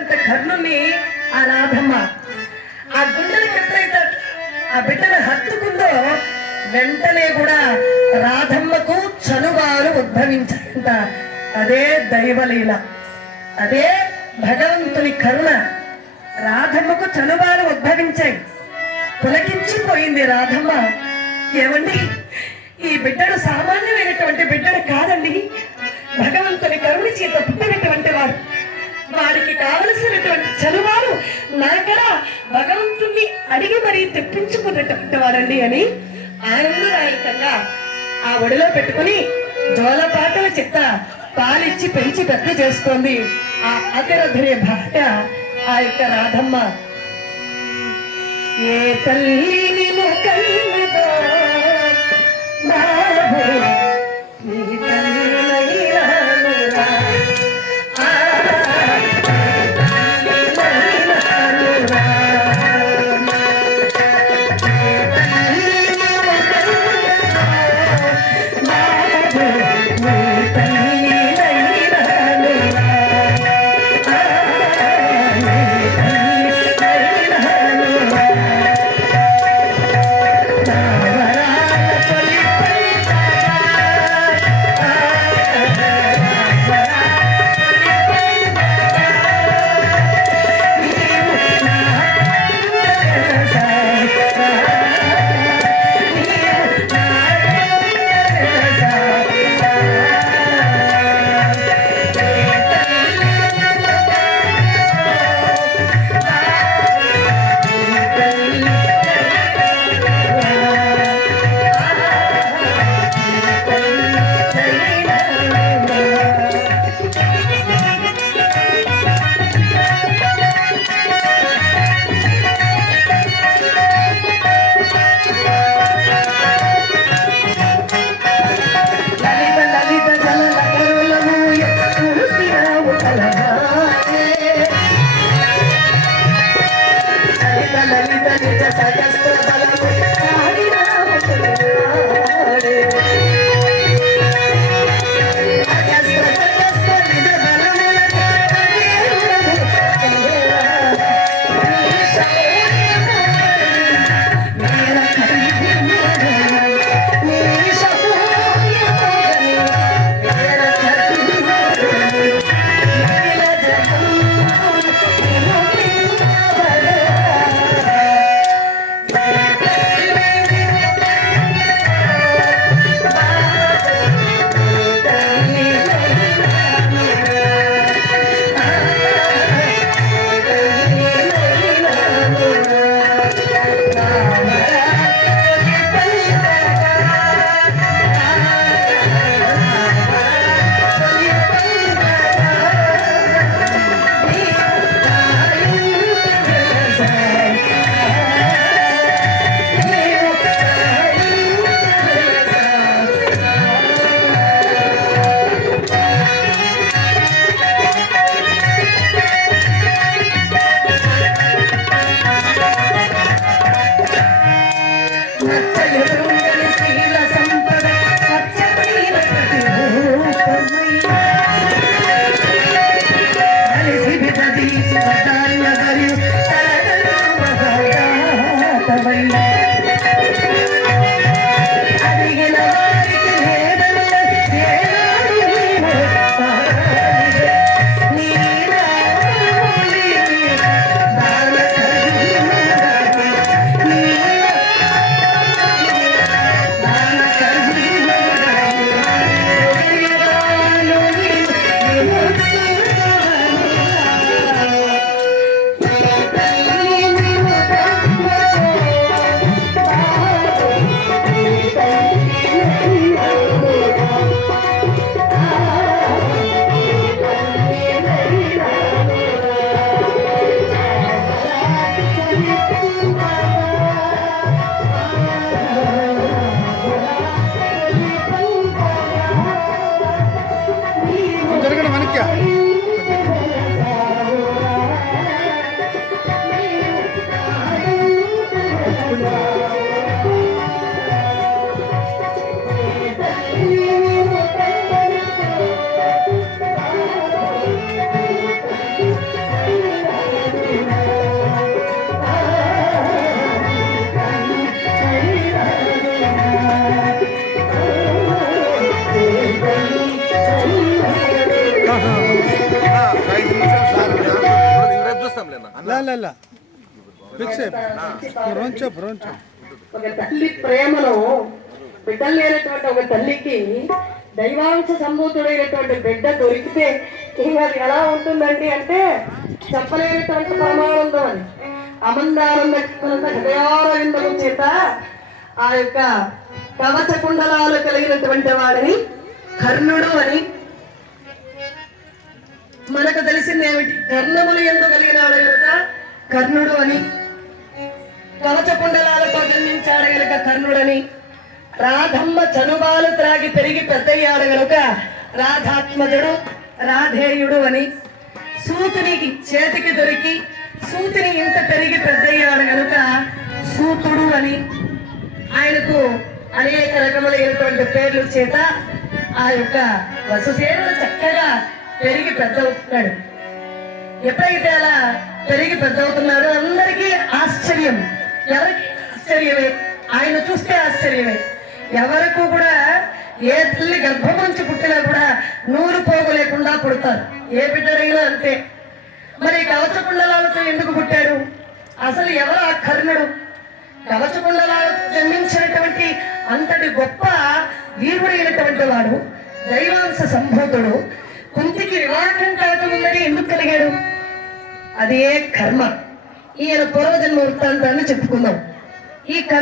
అంత కర్ణుని ఆ రాధమ్మ ఆ గుండెలకు ఎప్పుడైతే ఆ బిడ్డను హత్తుకుందో వెంటనే కూడా రాధమ్మకు చనువాలు ఉద్భవించాయంట. అదే దైవలీల. అదే భగవంతుని కరుణ. రాధమ్మకు చనువాలు ఉద్భవించాయి. పులకించిపోయింది రాధమ్మ. ఏమండి? ఈ బిడ్డడు సామాన్యమైనటువంటి బిడ్డడు కాదండి. వాడికి కావలసినటువంటి చనువారు నాకడ భగవంతుణ్ణి అడిగి మరీ తెప్పించుకున్నటువంటి వారండి అని ఆనందదాయకంగా ఆ ఒడిలో పెట్టుకుని జోలపాటల చెత్త పాలిచ్చి పెంచి పెద్ద చేస్తోంది ఆ అతిరథుని భార్య ఆ యొక్క రాధమ్మ. ఏ తల్లిని ಇಲ್ಲ ಇಲ್ಲ ಇಲ್ಲ ఫిక్స్ రొంచు రొంచు ఒక తల్లి ప్రేమను బిడ్డలు లేనటువంటి ఒక తల్లికి దైవాంశ సంభూతుడైనటువంటి బిడ్డ దొరికితే ఇంకా అది ఎలా ఉంటుందండి అంటే చెప్పలేనటువంటి పరమానందం అని అమందానంద హృదయారవిందము చేత ఆ యొక్క కవచ కుండలాలు కలిగినటువంటి వాడిని కర్ణుడు అని మనకు తెలిసింది ఏమిటి? కర్ణములు ఎందు కలిగినాడు కనుక కర్ణుడు అని కవచకుండలాలతో జన్మించాడు గనుక కర్ణుడని. రాధమ్మ చనుబాలు త్రాగి పెరిగి పెద్దయ్యాడు గనుక రాధాత్మజుడు రాధేయుడు అని సూతునికి చేతికి దొరికి సూతిని ఇంత పెరిగి పెద్దయ్యాడు గనుక సూతుడు అని ఆయనకు అనేక రకములైనటువంటి పేర్లు చేత ఆ యొక్క వసుసేనుడు చక్కగా పెరిగి పెద్ద అవుతున్నాడు ఎప్పుడైతే అలా పెరిగి పెద్ద అవుతున్నాడో అందరికీ ఆశ్చర్యం. ఎవరికి ఆశ్చర్యమే? ఆయన చూస్తే ఆశ్చర్యమే. ఎవరకు కూడా ఏ తల్లి గర్భం నుంచి పుట్టినా కూడా నూరు పోగు లేకుండా పుడతారు. ఏ బిడ్డరైనా అంతే. మరి కవచకుండలాలతో ఎందుకు పుట్టాడు అసలు ఎవరు ఆ కర్ణుడు? కవచకుండలాలతో జన్మించినటువంటి అంతటి గొప్ప వీరుడైనటువంటి వాడు దైవాంశ సంభూతుడు కుంతికి వివాహం కాకముందని ఎందుకు కలిగాడు? అదే కర్మ. ఈయన పూర్వజన్మ వృత్తాంతాన్ని చెప్పుకుందాం. ఈ కర్మ